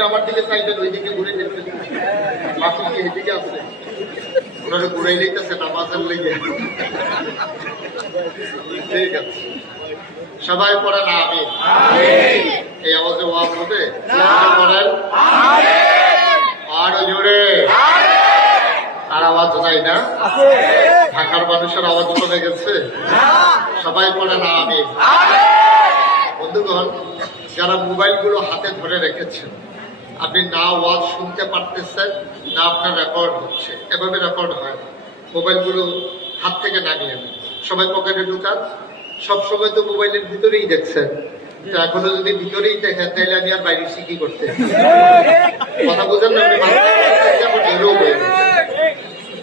আপনি আমার দিকে চাইবেন, ওই দিকে ঘুরে দেখবেন মাসুল কি এদিকে আছে, ওনারা ঘুরাই লিখতেছে নামাজের লেগে। ঠিক আছে, সবাই পড়েন আমিন। এই আওয়াজে ওয়াজ হবে, পড়েন আরো জোরে। আর আওয়াজ নাই না? ঢাকার মানুষের আওয়াজ চলে গেছে? সবাই পড়েন আমিন। বন্ধুগণ, যারা মোবাইল গুলো হাতে ধরে রেখেছেন, আপনি না ওয়াজ শুনতে পারতেছেন না আপনার রেকর্ড হচ্ছে, এভাবে রেকর্ড হয় না। মোবাইল গুলো হাত থেকে নামিয়ে নেন, সবাই পকেটে ঢুকান। সবসময় তো মোবাইলের ভিতরেই দেখছেন, তো এখনো যদি ভিতরেই দেখেন তাহলে আমি আর বাইরে কি করতে কথা বুঝেন না?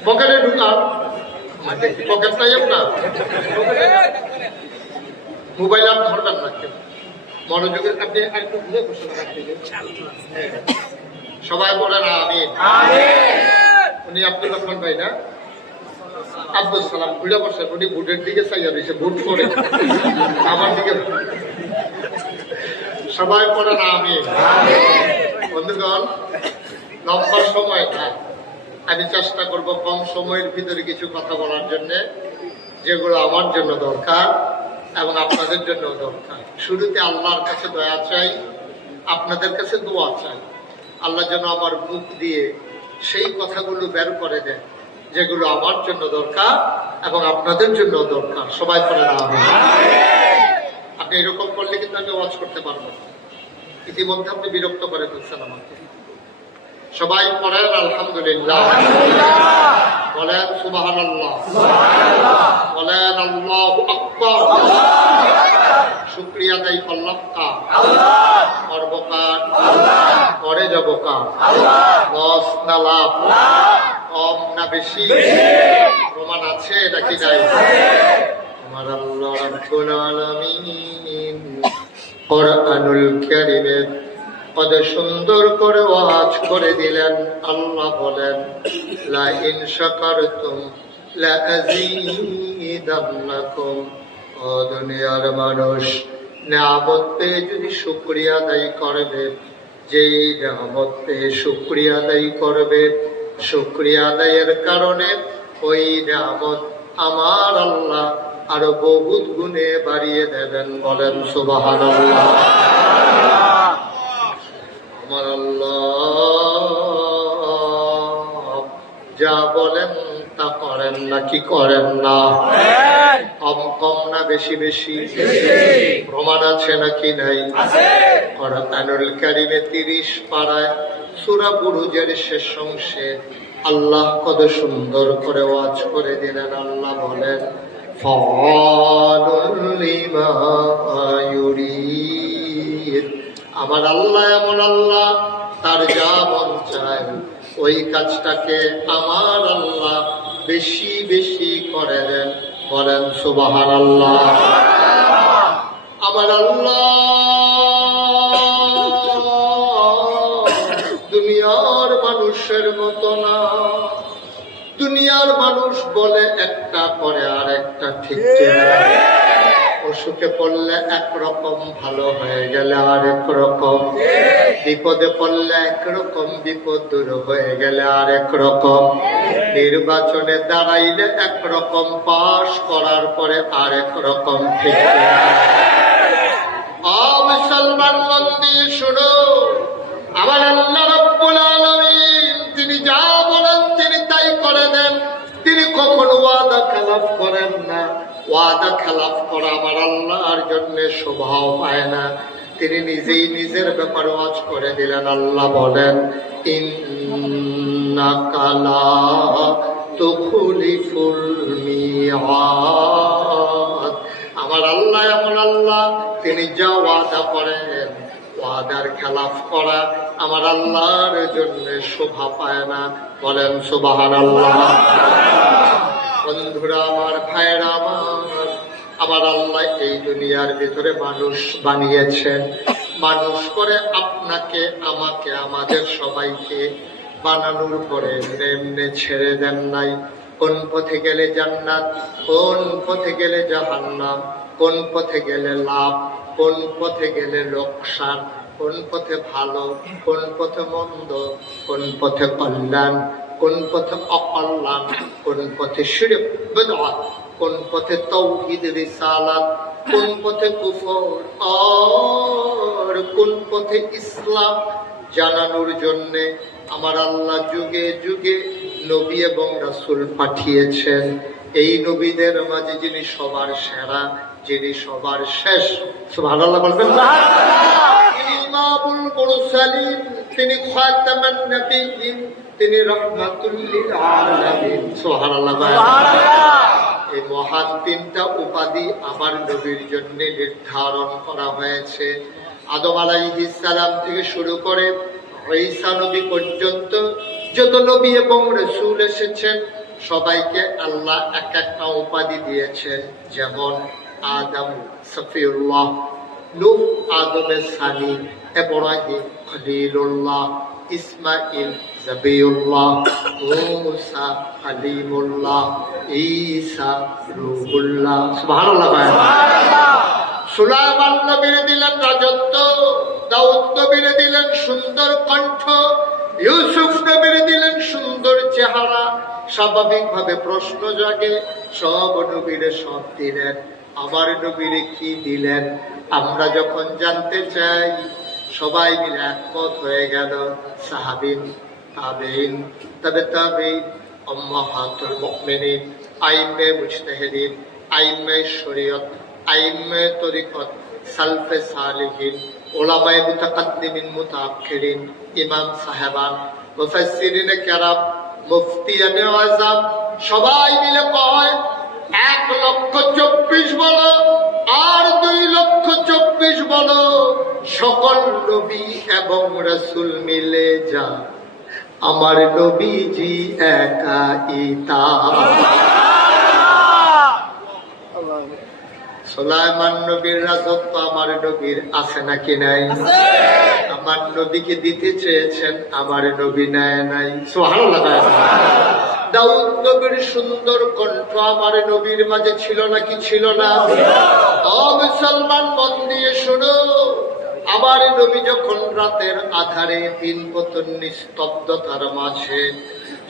পকেটে ঢুকান, পকেট নাই আপনার, মোবাইল আর ধরবেন না কেউ, মনোযোগের। আপনি আরেকটু ঘুরে বসেন, সবাই বলেন আমিন। উনি আব্দুল রহমান ভাই না? আব্দুল সালাম ঘুরে বসেন, উনি ভোটের দিকে চাইয়া দিয়েছে, ভোট করে আমার দিকে। সবাই পড়েন আমিন। বন্ধুগণ, লম্বা সময় আমি চেষ্টা করব কম সময়ের ভিতরে কিছু কথা বলার জন্য, যেগুলো আমার জন্য দরকার এবং আপনাদের জন্য দরকার। শুরুতে আল্লাহর কাছে দয়া চাই, আপনাদের কাছে দোয়া চাই। আল্লাহ যেন আমার মুখ দিয়ে সেই কথাগুলো বের করে দেন যেগুলো আমার জন্য দরকার এবং আপনাদের জন্য দরকার। সবাই পড়েন আমিন। আপনি এরকম করলে কিন্তু আমি ওয়াজ করতে পারবো, ইতিমধ্যে আপনি বিরক্ত করে ফেলছেন আমাকে। সবাই পড়েন আলহামদুলিল্লাহ, বলেন সুবহানাল্লাহ, বলেন আল্লাহু আকবার। শুকরিয়া আদায় করলাম কার? করবো কার? করে যাবো কার? লস না লাভ? কম না বেশি? প্রমাণ আছে নাকি নাই? আমার আল্লাহ রাব্বুল আলামিন কোরআনুল কারীমে কত সুন্দর করে ওয়াজ করে দিলেন। আল্লাহ বলেন, লা ইন শাকারতুম লা আযীদান্নাকুম। ও দুনিয়ার মানুষ, নিয়ামত পেয়ে যদি শুকরিয়া আদায় করবে, যেই নিয়ামত পেয়ে শুকরিয়া আদায় করবে, শুকরিয়া আদায়ের কারণে ওই নিয়ামত আমার আল্লাহ আরো বহুত গুণে বাড়িয়ে দেবেন। বলেন সুবহানাল্লাহ। আমার আল্লাহ যা বলেন তা করেন নাকি করেন না? কম কম না বেশি বেশি? প্রমাণ আছে নাকি নাই? কোরআনুল কারীমে 30 পারায় সূরা বুরুজের শেষ অংশে আল্লাহ কত সুন্দর করে ওয়াজ করে দিলেন। আল্লাহ বলেন, ফাআলুল লিমা ইউরিদ। আমার আল্লাহ এমন আল্লাহ, তার যা মন চায় ওই কাজটাকে আমার আল্লাহ বেশি বেশি করে দেন। বলেন সুবহানাল্লাহ। আমার আল্লাহ দুনিয়ার মানুষের মতো না। দুনিয়ার মানুষ বলে একটা, করে আর একটা, ঠিক না? অসুখে পড়লে একরকম, ভালো হয়ে গেলে আরেক রকম, বিপদে পড়লে একরকম, বিপদ দূর হয়ে গেলে আরেক রকম, নির্বাচনে দাঁড়াইলে একরকম, পাশ করার পরে আরেক রকম, ঠিক না? মুসলমান মন দিয়ে শুনো, আমার আল্লাহ রাব্বুল আলামিন তিনি যা বলেন তিনি তাই করে দেন। তিনি কখনো ওয়াদা খেলাফ করেন না। ওয়াদা খেলাফ করা আমার আল্লাহর জন্য শোভাও পায় না। তিনি নিজেই নিজের ব্যাপারে ওয়াজ করে দিলেন। আল্লাহ বলেন, ইন্নাকা লা তুখলিফুল মিআদ। আমার আল্লাহ এমন আল্লাহ, তিনি যা ওয়াদা করেন, ওয়াদার খেলাফ করা আমার আল্লাহর জন্য শোভা পায় না। বলেন সুবহানাল্লাহ। বন্ধুরা আমার, ভাইরা আমার, আমার আল্লাহ এই দুনিয়ার ভিতরে মানুষ বানিয়েছেন। মানুষ করে আপনাকে, আমাকে, আমাদের সবাইকে বানানোর পরে এমনি ছেড়ে দেন নাই। কোন পথে গেলে জান্নাত, কোন পথে গেলে জাহান্নাম, কোন পথে গেলে লাভ, কোন পথে গেলে লোকসান, কোন পথে ভালো, কোন পথে মন্দ, কোন পথে কল্যাণ, কোন পথে অকল্যাণ, কোন পথে শিরক বিদআত, কোন পথে তাওহীদ রিসালাত, কোন পথে কুফর আর কোন পথে ইসলাম জানানোর জন্য আমার আল্লাহ যুগে যুগে নবী এবং রাসূল পাঠিয়েছেন। এই নবীদের মাঝে যিনি সবার সেরা, যিনি সবার শেষ, সুবহানাল্লাহ বলবেন না? তিনি ইমামুল মুরসালিন, তিনি খাতামান নবিয়্যিন, তিনি রাহমাতুল লিল আলামিন, সুবহানাল্লাহ। এই মহান তিনটা উপাধি আমার নবীর জন্য নির্ধারণ করা হয়েছে। আদম আলাইহিস সালাম থেকে শুরু করে ঈসা নবী পর্যন্ত যত নবী এবং রাসূল এসেছেন সবাইকে আল্লাহ এক একটা উপাধি দিয়েছেন। যেমন আদম সফিউল্লাহ, নূহ আদমের সানি, ইব্রাহিম খলিলুল্লাহ, ইসমাইল জবিউল্লাহ, মূসা কালিমুল্লাহ, ঈসা রূহুল্লাহ, সুবহানাল্লাহ। সুলাইমান নবীর দিলেন রাজত্ব, দাউদ নবীর দিলেন সুন্দর কণ্ঠ, ইউসুফ নবীর দিলেন সুন্দর চেহারা। স্বাভাবিকভাবে প্রশ্ন জাগে, সব নবীরে সব দিলেন, আমার নবীরে কি দিলেন? আমরা যখন জানতে চাই সবাই মিলে একমত হয়ে গেল। সাহাবীন, তাবেঈন, তবে তাবেঈন, উম্মাহাতুল মুমিনিন, আইম্মে মুজতাহিদিন, আইম্মে শরীয়ত, আইম্মে তরিকত, সালফে সালিহিন, উলামায়ে মুতাকাদ্দিমিন মুতাআখিরিন, ইমাম সাহেবান, মুফাসসিরিনে কেরাম, মুফতিয়ানে আযম, সবাই মিলে কয় 1,24,000 বলো আর 2,24,000 বলো, সকল নবী এবং রাসূল মিলে যা আমার নবীজি একাই তা। সুলাইমান নবীর রাজত্ব আমার নবীর আছে নাকি নাই? আমার নবীকে দিতে চেয়েছেন, আমার নবী নেয় নাই, সুবহানাল্লাহ। দাউদ নবীর সুন্দর কণ্ঠ আমার নবীর মাঝে ছিল নাকি ছিল না? ও মুসলমান, মন দিয়ে শোনো, আমার নবী যখন রাতের আধারে দিন পতন নিস্তব্ধতার মাঝে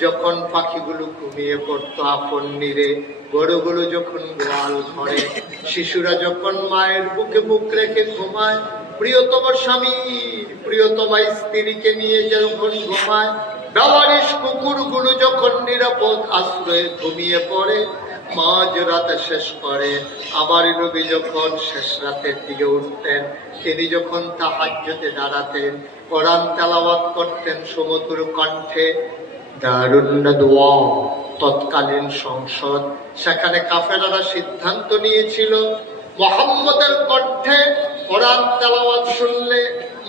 যখন পাখিগুলো ঘুমিয়ে পড়তো আপন নীরে, বড়গুলো যখন গোয়াল ঘরে, শিশুরা যখন মায়ের বুকে বুক রেখে ঘুমায়, প্রিয়তম স্বামী প্রিয়তমা স্ত্রীকে নিয়ে যখন ঘুমায়, বেওয়ারিশ কুকুরগুলো যখন নিরাপদ আশ্রয়ে ঘুমিয়ে পড়ে, মাঝ রাতে শেষ করে আমার নবী যখন শেষ রাতের দিকে উঠতেন, তিনি যখন তাহাজ্জুদে দাঁড়াতেন, কোরআন তেলাওয়াত করতেন সমুদ্র কণ্ঠে, দারুন নাদওয়া তৎকালীন সংসদ, সেখানে কাফেররা সিদ্ধান্ত নিয়েছিল মুহাম্মদের কণ্ঠে কোরআন তেলাওয়াত শুনলে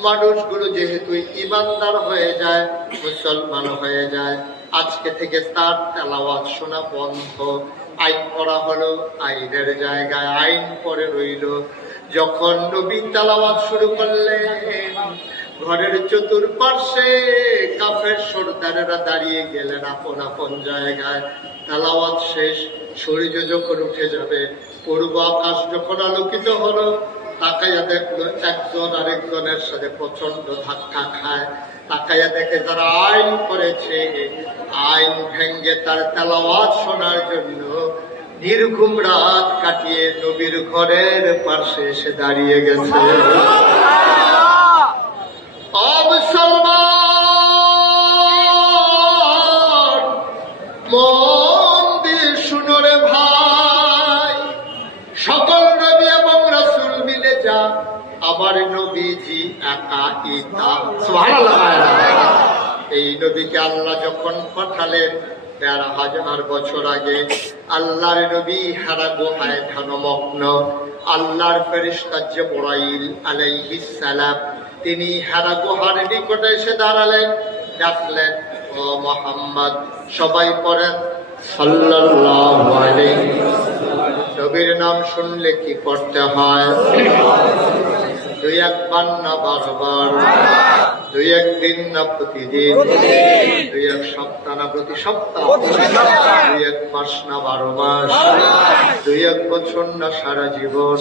মানুষগুলো যেহেতু ঈমানদার হয়ে যায়, মুসলমান হয়ে যায়, আজকে থেকে তার তেলাওয়াত শোনা বন্ধ। আইন করা হলো, আইনের জায়গায় আইন পরে রইল। যখন নবী তেলাওয়াত শুরু করলেন, ঘরের চতুর্পার্শ্বে কাফের সর্দারেরা দাঁড়িয়ে গেলেন আপন আপন জায়গায়। তেলাওয়াত শেষ, সূর্য যখন উঠে যাবে, পূর্ব আকাশ যখন আলোকিত হলো, তাকাইয়া দেখলো একজন আরেকজনের সাথে প্রচন্ড ধাক্কা খায়। তাকাইয়া দেখে যারা আইন করেছে, আইন ভেঙ্গে তার তেলাওয়াত শোনার জন্য নির্ঘুম রাত কাটিয়ে নবীর ঘরের পাশে এসে দাঁড়িয়ে গেছে। মুসলমান, মন দিয়ে শুনো রে ভাই, সকল নবী এবং রাসূল মিলে যা আমার নবীজি একাই তা, সুবহানাল্লাহ। এই নবীকে আল্লাহ যখন পাঠালেন ১৩,০০০ বছর আগে, আল্লাহর নবী হেরা গুহায় ধ্যানমগ্ন। আল্লাহর ফেরেশতা জিবরাইল আলাইহিস সালাম তিনি হেরা গুহার নিকটে এসে দাঁড়ালেন, ডাকলেন, ও মুহাম্মদ। সবাই পড়েন সাল্লাল্লাহু আলাইহি ওয়াসাল্লাম। নবীর নাম শুনলে কি করতে হয়? 2 একবার না বারবার? 2 দুই একদিন না প্রতিদিন, দুই এক সপ্তাহ না প্রতি সপ্তাহ, দুই এক মাস না 12 মাস, দুই এক বছর না সারা জীবন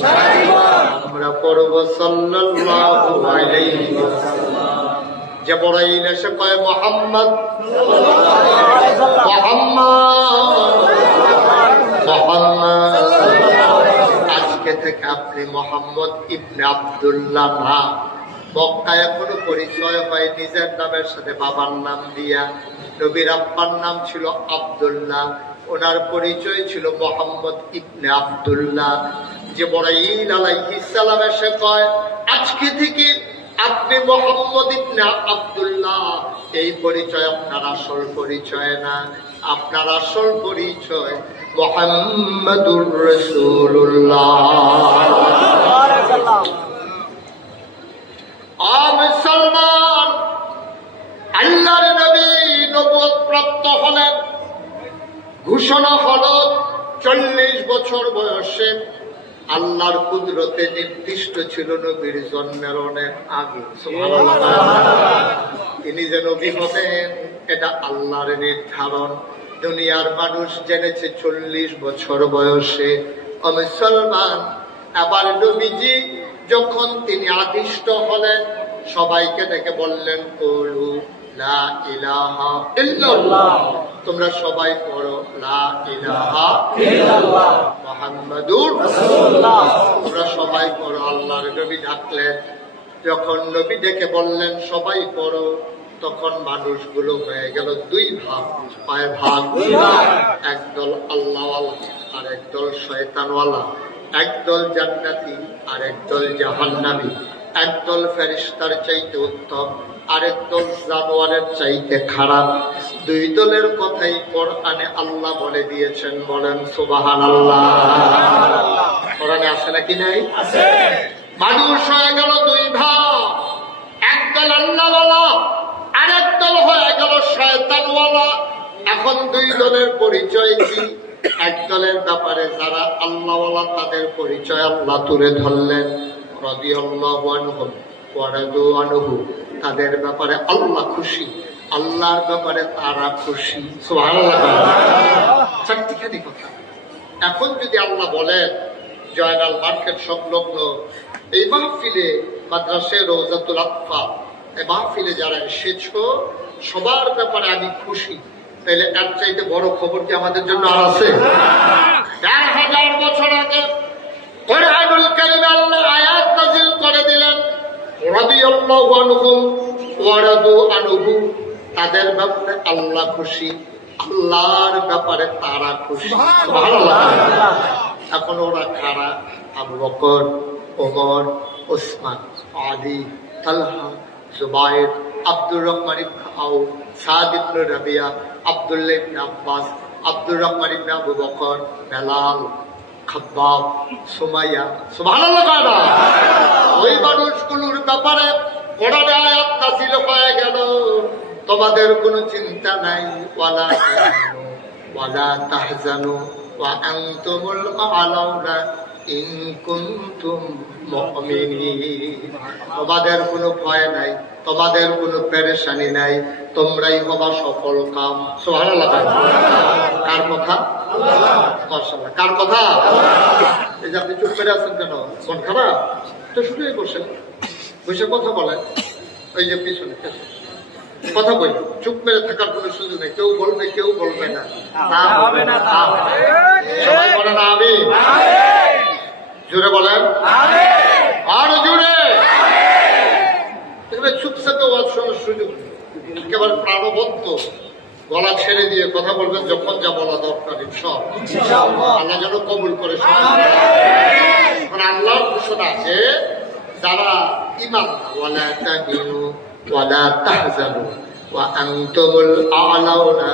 আমরা পড়ব সাল্লাল্লাহু আলাইহি ওয়াসাল্লাম। জিবরাইল এসে কয় মুহাম্মদ মুহাম্মদ মুহাম্মদ, আজকে থেকে আপনি মোহাম্মদ ইবনে আব্দুল্লাহ না। মক্কায় এখনো পরিচয় হয় নিজের নামের সাথে বাবার নাম দিয়া। নবীর আব্বার নাম ছিল আব্দুল্লাহ, ওনার পরিচয় ছিল মোহাম্মদ ইবনে আব্দুল্লাহ। জিবরাইল আলাইহিস সালাম এসে কয় আজকে থেকে আপনি মোহাম্মদ ইবনে আব্দুল্লাহ। এই পরিচয় আপনার আসল পরিচয় না, আপনার আসল পরিচয় মুহাম্মাদুর রাসূলুল্লাহ। মুসলমান, আল্লাহর নবী নবুয়ত প্রাপ্ত হলেন, ঘোষণা হলো 40 বছর বয়সে। আল্লাহর কুদরতে নির্দিষ্ট ছিল নবীর জন্মের অনেক আগে। তিনি যে নবী হবেন এটা আল্লাহর নির্ধারণ। দুনিয়ার মানুষ জেনেছে 40 বছর বয়সে। ও মুসলমান, আবার নবীজি যখন তিনি আদিষ্ট হলেন সবাইকে ডেকে বললেন কুলু লা ইলাহা ইল্লাল্লাহ। তোমরা সবাই পড়ো লা ইলাহা ইল্লাল্লাহ মুহাম্মাদুর রাসূলুল্লাহ। তোমরা সবাই পড়ো। আল্লাহর নবী ডাকলেন, যখন নবী ডেকে বললেন সবাই পড়ো, তখন মানুষগুলো হয়ে গেল 2 ভাগ, কয় ভাগ? একদল আল্লাহওয়ালা আর একদল শয়তানওয়ালা, একদল জান্নাতি আর একদল জাহান্নামী, একদল ফেরেশতার চাইতে উত্তম আর একদল জানোয়ারের চাইতে খারাপ। 2 দলের কথাই কোরআনে আল্লাহ বলে দিয়েছেন। বলেন সুবহানাল্লাহ। কোরআনে আছে নাকি নাই? আছে। মানুষ হয়ে গেল 2 ভাগ, একদল আল্লাহওয়ালা আর একদল হয়ে গেল শয়তানওয়ালা। এখন 2 দলের পরিচয় কি? এক দলের ব্যাপারে যারা আল্লাহওয়ালা তাদের পরিচয় আল্লাহ তুলে ধরলেন, রাদিয়াল্লাহু আনহুম ওয়া রাদু আনহু। তাদের ব্যাপারে আল্লাহ খুশি, আল্লাহর ব্যাপারে তারা খুশি। সুবহানাল্লাহ। চারটিখানি কথা। এখন যদি আল্লাহ বলেন জয়নাল মার্কেট সংলগ্ন এই মাহফিলে, মাদ্রাসা রওজাতুল আতফাল, এই মাহফিলে যারা এসেছো সবার ব্যাপারে আমি খুশি, তাইলে এর চাইতে বড় খবর কি আমাদের জন্য আর আছে? 1000 বছর আগে কোরআনুল কারীমে আল্লাহ আয়াত নাযিল করে দিলেন, রাদিয়াল্লাহু আনহুম ওয়া রাদু আনহু। তাদের ব্যাপারে আল্লাহ খুশি, আল্লাহর ব্যাপারে তারা খুশি। সুবহানাল্লাহ। এখন ওরা কারা? আবু বকর, ওমর, ওসমান, আলী, তালহা, জুবায়ের, আব্দুর রহমান ইবনে আউফ, সাদ ইবনে রাবিয়া, আব্দুল্লাহ ইবনে আব্বাস, আব্দুর রহমান ইবনে আবু বকর, বেলাল, খাব্বাব, সুমাইয়া। সুবহানাল্লাহ। ওই মানুষগুলোর ব্যাপারে কোরআনে আয়াত নাযিল হয়ে গেল, তোমাদের কোনো চিন্তা নাই, ওয়ালা তাহিনু ওয়ালা তাহজানু ওয়া আনতুমুল আ'লাউনা ইন কুনতুম মুমিনিন। তোমাদের কোনো ভয় নাই, তোমাদের কোনো পেরেশানি নাই, তোমরাই হবা সফল কাম। সুবহানাল্লাহ। কার কথা? মাশাআল্লাহ। কার কথা? এই যে আপনি চুপ করে আছেন কেন? মন খারাপ? তো শুনেই বসেন, বসে কথা বলেন। ওই যে পিছনে কথা বলি, চুপ মেরে থাকার কোনো সুযোগ নেই। কেউ বলবে, কেউ বলবে না। হবে না, সবাই বলে না আমিন। জোরে বলেন আর জোরে। চুপচাপে ওয়াজ শোনার সুযোগ নেই, একেবারে প্রাণবন্ত গলা ছেড়ে দিয়ে কথা বলবেন যখন যা বলা দরকার। ইনশাআল্লাহ আল্লাহ যেন কবুল করে। আল্লাহর ঘোষণা আছে, যারা ঈমান ওয়ালা তাহিনু ওয়ালা তাহজানু ওয়া আনতুমুল আ'লাউনা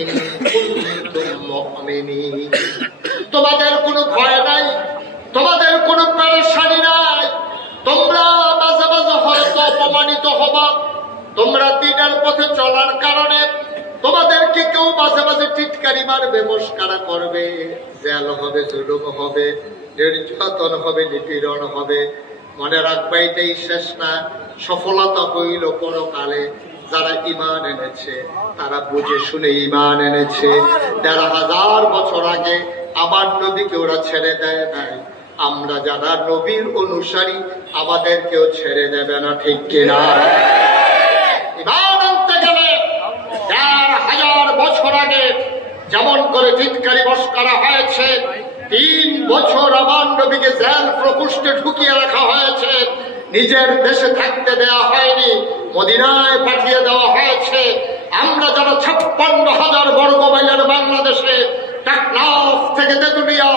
ইন কুনতুম মুমিনিন। তোমাদের কোনো ভয় নাই, তোমাদের কোনো পেরেশানি নাই। তোমরা মাঝে মাঝে হয়তো অপমানিত হবা, তোমরা দিনের পথে চলার কারণে তোমাদেরকে কেউ মাঝে মাঝে টিটকারি মারবে, মস্কারা করবে, জেল হবে, জুলুম হবে, নির্যাতন হবে, নিপীড়ন হবে। মনে রাখবা এটাই শেষ না, সফলতা হইল পরকালে। যারা ঈমান এনেছে তারা বুঝে শুনে ঈমান এনেছে। ১৫০০ বছর আগে আমার নবীকে ওরা ছেড়ে দেয় নাই। আমরা যারা নবীর অনুসারী আমাদেরকেও ছেড়ে দেবে না, ঠিক কিনা? ঈমান আনতে গেলে ১৫০০ বছর আগে যেমন করে টিটকারি বশ করা হয়েছে, ৩ বছর আমার নবীকে জেল প্রকোষ্ঠে ঢুকিয়ে রাখা হয়েছে, নিজের দেশে থাকতে দেওয়া হয়নি, মদিনায় পাঠিয়ে দেওয়া হয়েছে। আমরা যারা ৫৬,০০০ বর্গ মাইলের বাংলাদেশে টেকনাফ থেকে তেঁতুলিয়া,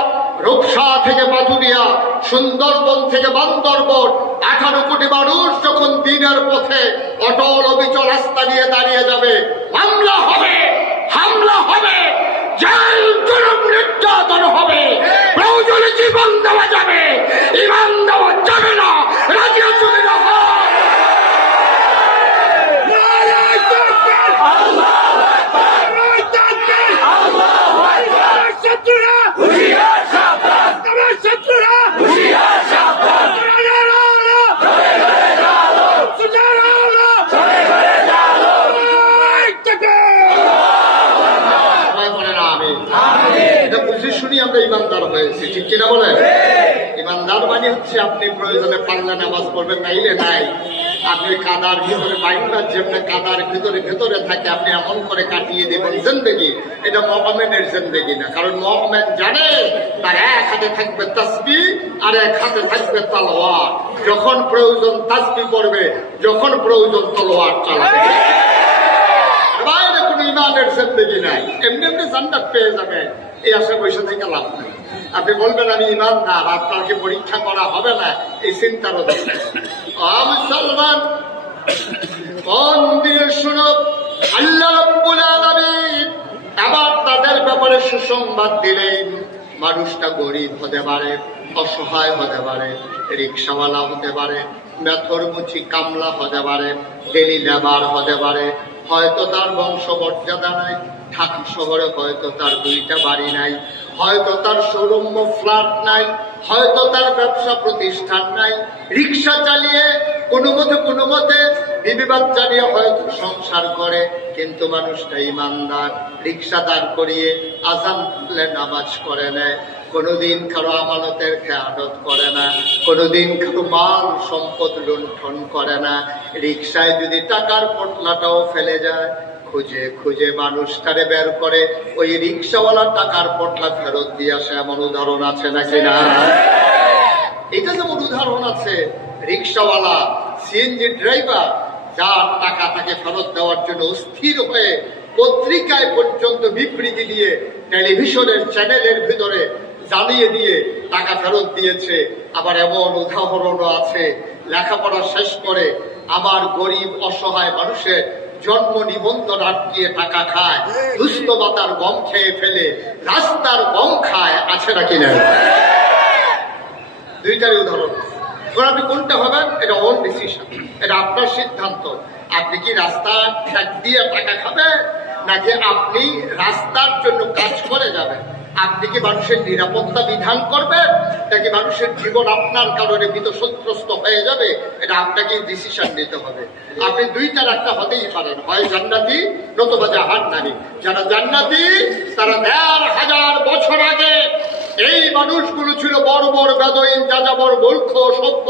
রূপসা থেকে পাতুরিয়া, সুন্দরবন থেকে বান্দরবন ১৮ কোটি মানুষ যখন দিনের পথে অটল অবিচল রাস্তা নিয়ে দাঁড়িয়ে যাবে, মামলা হবে, হামলা হবে, জেল জুলুম নির্যাতন হবে, প্রয়োজনে জীবন দেওয়া যাবে, ঈমান দেওয়া যাবে না। রাজি আছো কিনা? আমরা ইমানদার হয়েছি, ঠিক কিনা বলেন? ইমানদার মানে হচ্ছে আপনি প্রয়োজনে পাল্লা নামাজ পড়বেন, নাইলে নাই। আপনি কাদার ভিতরে বাইকটার যেমন কাদার ভিতরে থাকে আপনি এমন করে কাটিয়ে দেবেন জিন্দেগি। এটা মুমিনের জিন্দেগি না। কারণ মুমিন জানে তার এক হাতে থাকবে তাসবিহ আর এক হাতে থাকবে তলোয়ার। যখন প্রয়োজন তাসবিহ পড়বে, যখন প্রয়োজন তলোয়ার চালাবে। কোনো ইমানের জিন্দেগি নাই। এমনি এমনি জান্নাত পেয়ে যাবেন, এই আশা পয়সা থেকে লাভ নেই। আপনি বলবেন আমি ইমানদার, আপনাকে পরীক্ষা করা হবে না, এই চিন্তারও দরকার। মুসলমান মন দিয়ে শুনো, আল্লাহ রাব্বুল আলামিন আবার তাদের ব্যাপারে সুসংবাদ দিলেন। মানুষটা গরিব হতে পারে, অসহায় হতে পারে, রিক্সাওয়ালা হতে পারে, মেথরমুচি কামলা হতে পারে, ডেলি লেবার হতে পারে, হয়তো তার বংশ মর্যাদা নাই, ঢাকা শহরে হয়তো তার 2টা বাড়ি নাই, হয়তো তার শোরুম ফ্ল্যাট নাই, হয়তো তার ব্যবসা প্রতিষ্ঠান নাই, রিক্সা চালিয়ে কোনো মতে বিবি বাচ্চা নিয়ে হয়তো সংসার করে, কিন্তু মানুষটা ইমানদার। রিক্সা দাঁড় করিয়ে আজান দিলে নামাজ করে নেয়, কোনোদিন কারো আমানতের খেয়ানত করে না, কোনোদিন কারো মাল সম্পদ লুণ্ঠন করে না। রিক্সায় যদি টাকার পটলাটাও ফেলে যায়, খুঁজে খুঁজে মানুষটারে বের করে ওই রিক্সাওয়ালার টাকার পটলা ফেরত দিয়ে আসে। এমন উদাহরণ আছে নাকি না? এটা যেমন উদাহরণ আছে, রিক্সাওয়ালা, সিএনজি ড্রাইভার যার টাকা তাকে ফেরত দেওয়ার জন্য অস্থির হয়ে পত্রিকায় পর্যন্ত বিবৃতি দিয়ে টেলিভিশনের চ্যানেলের ভিতরে জানিয়ে দিয়ে টাকা ফেরত দিয়েছে। আবার এমন উদাহরণও আছে, লেখাপড়া শেষ করে আবার গরিব অসহায় মানুষের জন্ম নিবন্ধন আটকিয়ে টাকা খায়, দুস্থ মাতার গম খেয়ে ফেলে রাস্তার গম খায়। আছে নাকি না? 2টারই উদাহরণ। আপনি কোনটা হবেন এটা ওন ডিসিশন, এটা আপনার সিদ্ধান্ত। আপনি কি রাস্তা ট্যাগ দিয়ে টাকা খাবেন, নাকি আপনি রাস্তার জন্য কাজ করে যাবেন? আপনি কি মানুষের নিরাপত্তা বিধান করবেন, নাকি মানুষের জীবন আপনার কারণে বিতসন্ত্রস্ত হয়ে যাবে? এটা আপনাকে ডিসিশন নিতে হবে। আপনি 2টার একটা হতেই পারেন, হয় জান্নাতি নতুবা জাহান্নামী। যারা জান্নাতি তারা ১৫০০ বছর আগে এই মানুষগুলো ছিল বড় বড় বেদইন, যাযাবর, মূর্খ, সভ্য।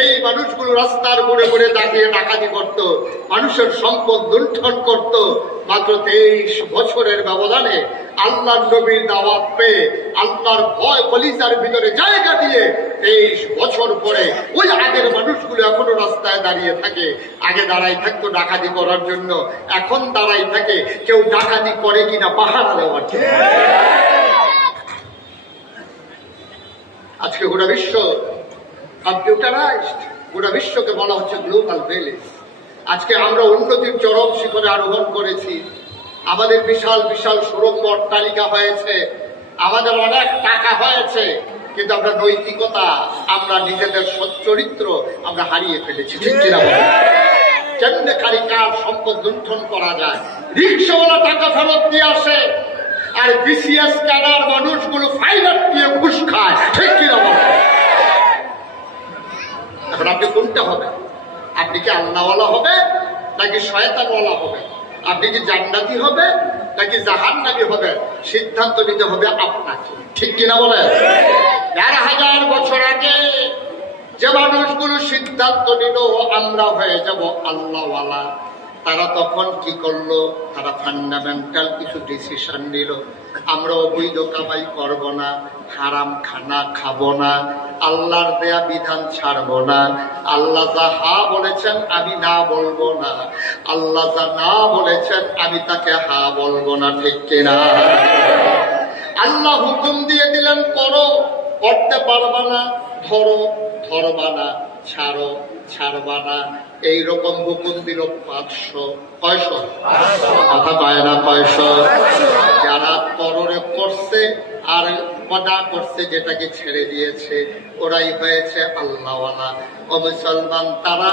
এই মানুষগুলো রাস্তার মোড়ে মোড়ে দাঁড়িয়ে ডাকাতি করত, মানুষের সম্পদ লুণ্ঠন করত। মাত্র 23 বছরের ব্যবধানে আল্লাহর নবীর দাওয়াত পেয়ে, আল্লাহর ভয় কলিজার ভিতরে জায়গা দিয়ে 23 বছর পরে ওই আগের মানুষগুলো এখনো রাস্তায় দাঁড়িয়ে থাকে। আগে দাঁড়াই থাকতো ডাকাতি করার জন্য, এখন দাঁড়াই থাকে কেউ ডাকাতি করে কিনা পাহারা দেওয়ার জন্য। আজকে গোটা বিশ্ব কম্পিউটারাইজড, গোটা বিশ্বকে বলা হচ্ছে গ্লোবাল ভিলেজ। আজকে আমরা উন্নতির চরম শিখরে আরোহণ করেছি, আমাদের বিশাল বিশাল সুরঙ্গ অট্টালিকা হয়েছে, আমাদের অনেক টাকা হয়েছে, কিন্তু আমরা নৈতিকতা, আমরা নিজেদের সচ্চরিত্র আমরা হারিয়ে ফেলেছি। ঠিক কিনা বলেন? কেমনে কারিকার সম্পদ লুণ্ঠন করা যায়? রিক্সাওয়ালা টাকা ফেরত দিয়ে আসে, আর বিসিএস ক্যাডার মানুষগুলো ফাইনাল দিয়ে ঘুষ খায়। ঠিক কিনা বলেন? এখন আপনি কোনটা হবে? আপনি কি আল্লাহওয়ালা হবে নাকি শয়তানওয়ালা হবে? আপনি কি জান্নাতি হবে নাকি জাহান্নামী হবে? সিদ্ধান্ত নিতে হবে আপনাকে, ঠিক কিনা বলেন? ১,৫০০ বছর আগে যে মানুষগুলো সিদ্ধান্ত নিল আমরা হয়ে যাব আল্লাহওয়ালা, তারা তখন কি করলো? তারা ফান্ডামেন্টাল কিছু ডিসিশন নিল। আমরা অবৈধ কামাই করব না, হারাম খানা খাবো না, আল্লাহর দেয়া বিধান ছাড়বো না, আল্লাহ যা হা বলেছেন আমি না বলবো না, আল্লাহ যা না বলেছেন আমি তাকে হা বলবো না, ঠিক কিনা? আল্লাহ হুকুম দিয়ে দিলেন করো, করতে পারবা না, ধরো, ধরবা না, ছাড়ো, ছাড়বা না, এইরকম হুকুম দিল 500। কয়শো? কথা পায় না, 500। যারা পররে করছে আর মজা করছে, যেটাকে ছেড়ে দিয়েছে, ওরাই হয়েছে আল্লাহওয়ালা। ও মুসলমান, তারা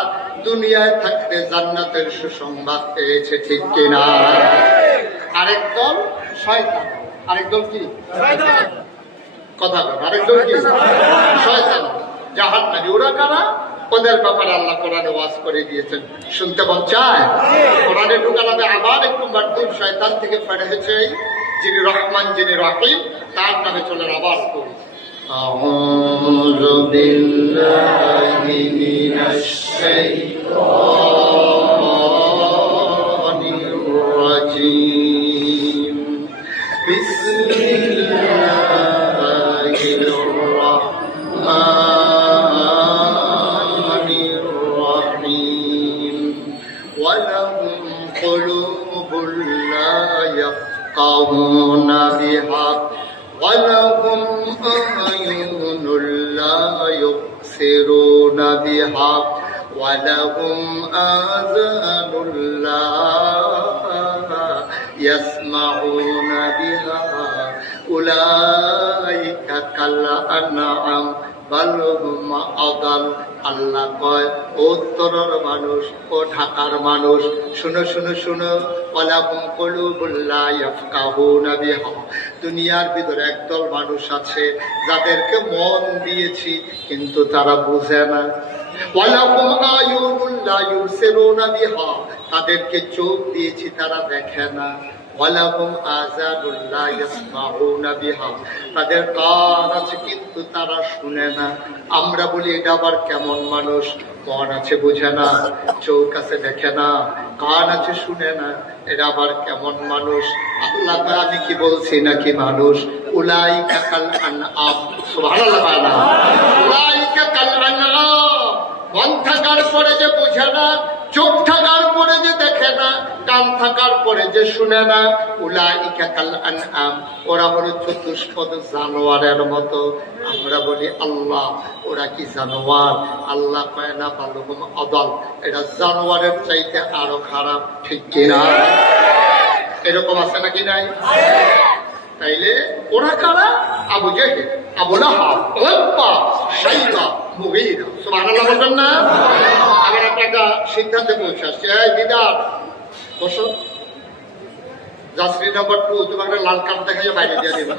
দুনিয়ায় থাকতে জান্নাতের সুসংবাদ পেয়েছে, ঠিক কিনা? আরেক দল শয়তান। আরেক দল কি? কথা বল, আরেক দল কি? শয়তান, জাহান্নামী। ওরা কারা? ওদের ব্যাপারে আল্লাহ কোরআনে ওয়াজ করে দিয়েছেন। শুনতে মন চায়? কোরআনে ঢুকালামে আবার একটু মারদুম শয়তান থেকে ফের হয়েছে যিনি রহমান, যিনি রহিম, তার নামে চলেন আবার করি। আউযু বিল্লাহি মিনাশ শাইতানির রাজীম। বিসমিল্লাহির রাহমানির রাহিম। ওয়ালাহুম কুলুবুন লা ইয়াফকাহুনা বিহা ওয়ালাহুম আ'য়ুনুন লা ইউবসিরুনা বিহা ওয়ালাহুম আযানুন লা ইয়াসমাউনা বিহা উলাইকা কাল আনআম বাল হুম আদাল। আল্লাহ কয়, ও উত্তরের মানুষ, ও ঢাকার মানুষ, শুনো শুনো শুনো। ওয়ালাহুম কুলুবুন লা ইয়াফকাহুনা বিহা। দুনিয়ার ভিতরে একদল মানুষ আছে যাদেরকে মন দিয়েছি কিন্তু তারা বুঝে না। ওয়ালাহুম আ'য়ুনুন লা ইউবসিরুনা বিহা। তাদেরকে চোখ দিয়েছি, তারা দেখে না। ওয়ালাহুম আযানুন লা ইয়াসমাউনা বিহা। তাদের কান আছে কিন্তু তারা শুনে না। আমরা বলি এটা আবার কেমন মানুষ? মন আছে বুঝে না, চোখ আছে দেখে না, কান আছে শুনে না, এটা আবার কেমন মানুষ? আল্লাহ তাআলা, আমি কি বলছি নাকি মানুষ? উলাইকা কাল আনআম। সুবহানাল্লাহ। উলাইকা কাল আনআম। মন থাকার পরে যে বুঝে না, চোখ থাকার পরে যে দেখে না, কান থাকার পরে যে শুনে না, উলাইকা কাল আনআম। ওরা হলো চতুষ্পদ জানোয়ারের মতো। আমরা বলি আল্লাহ ওরা কি জানোয়ার? আল্লাহ কয় না, বালুহুম আদাল। এটা জানোয়ারের চাইতে আরো খারাপ, ঠিক কিনা? এরকম আছে নাকি নাই? তাইলে ওরা কারা? আবু জেহেল, আবু লাহাব, উতবা, শাইবা, মুগীরা। সুবহানাল্লাহ বলবেন না? আবার একটা সিদ্ধান্তে পৌঁছে আসছে। এই দিদার বসো, যাত্রী নাম্বার 2, তোমাকে লাল কার্ড দেখাই বাইরে দিয়ে দেবে।